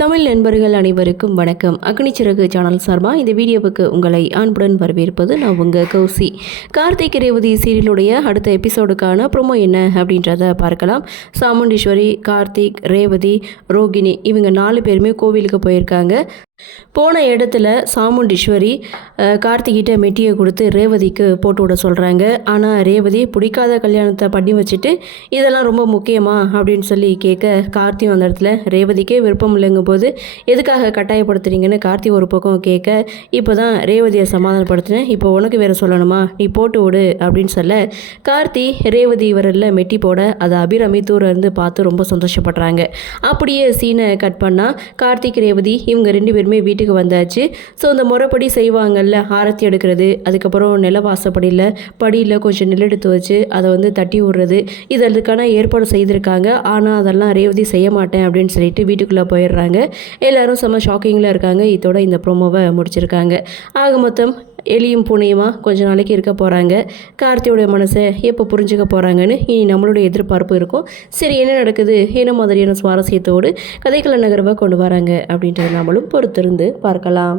தமிழ் நண்பர்கள் அனைவருக்கும் வணக்கம். அக்னிச்சிறகு சேனல் சார்பாக இந்த வீடியோவுக்கு உங்களை அன்புடன் வரவேற்பது நான் உங்கள் கௌசி. கார்த்திக் ரேவதி சீரியலுடைய அடுத்த எபிசோடுக்கான ப்ரோமோ என்ன அப்படின்றத பார்க்கலாம். சாமுண்டீஸ்வரி, கார்த்திக், ரேவதி, ரோகிணி இவங்க 4 பேருமே கோவிலுக்கு போயிருக்காங்க. போன இடத்துல சாமுண்டீஸ்வரி கார்த்திகிட்ட மெட்டியை கொடுத்து ரேவதிக்கு போட்டு விட சொல்கிறாங்க. ஆனால் ரேவதி பிடிக்காத கல்யாணத்தை பண்ணி வச்சுட்டு இதெல்லாம் ரொம்ப முக்கியமா அப்படின்னு சொல்லி கேட்க, கார்த்தி அந்த இடத்துல ரேவதிக்கே விருப்பம் இல்லைங்கும் போது எதுக்காக கட்டாயப்படுத்துறீங்கன்னு கார்த்தி ஒரு பக்கம் கேட்க, இப்போ தான் ரேவதியை சமாதானப்படுத்தினேன், இப்போ உனக்கு வேறு சொல்லணுமா, நீ போட்டு விடு அப்படின்னு சொல்ல கார்த்தி ரேவதி விரலில் மெட்டி போட அதை அபிராமி தூரம் இருந்து பார்த்து ரொம்ப சந்தோஷப்படுறாங்க. அப்படியே சீனை கட் பண்ணால் கார்த்திக் ரேவதி இவங்க 2 பேருமே வீட்டுக்கு வந்தாச்சு. ஸோ அந்த முறைப்படி செய்வாங்கல்ல, ஆரத்தி எடுக்கிறது, அதுக்கப்புறம் படியில் கொஞ்சம் நெல் எடுத்து வச்சு அதை தட்டி விடுறது, இதற்கான ஏற்பாடு செய்திருக்காங்க. ஆனால் அதெல்லாம் ரேவதி செய்ய மாட்டேன் அப்படின்னு சொல்லிட்டு வீட்டுக்குள்ளே போயிடுறாங்க. எல்லாரும் செம்ம ஷாக்கிங்கில் இருக்காங்க. இதோட இந்த ப்ரோமோவை முடிச்சிருக்காங்க. ஆக மொத்தம் எலியும் பூனையுமா கொஞ்ச நாளைக்கு இருக்க போகிறாங்க. கார்த்தியோடைய மனசை எப்போ புரிஞ்சுக்க போகிறாங்கன்னு இனி நம்மளுடைய எதிர்பார்ப்பு இருக்கும். சரி, என்ன நடக்குது, என்ன மாதிரியான சுவாரஸ்யத்தோடு கதைக்கள நகர்வை கொண்டு வராங்க அப்படின்றத நாமளும் பொறுத்திருந்து பார்க்கலாம்.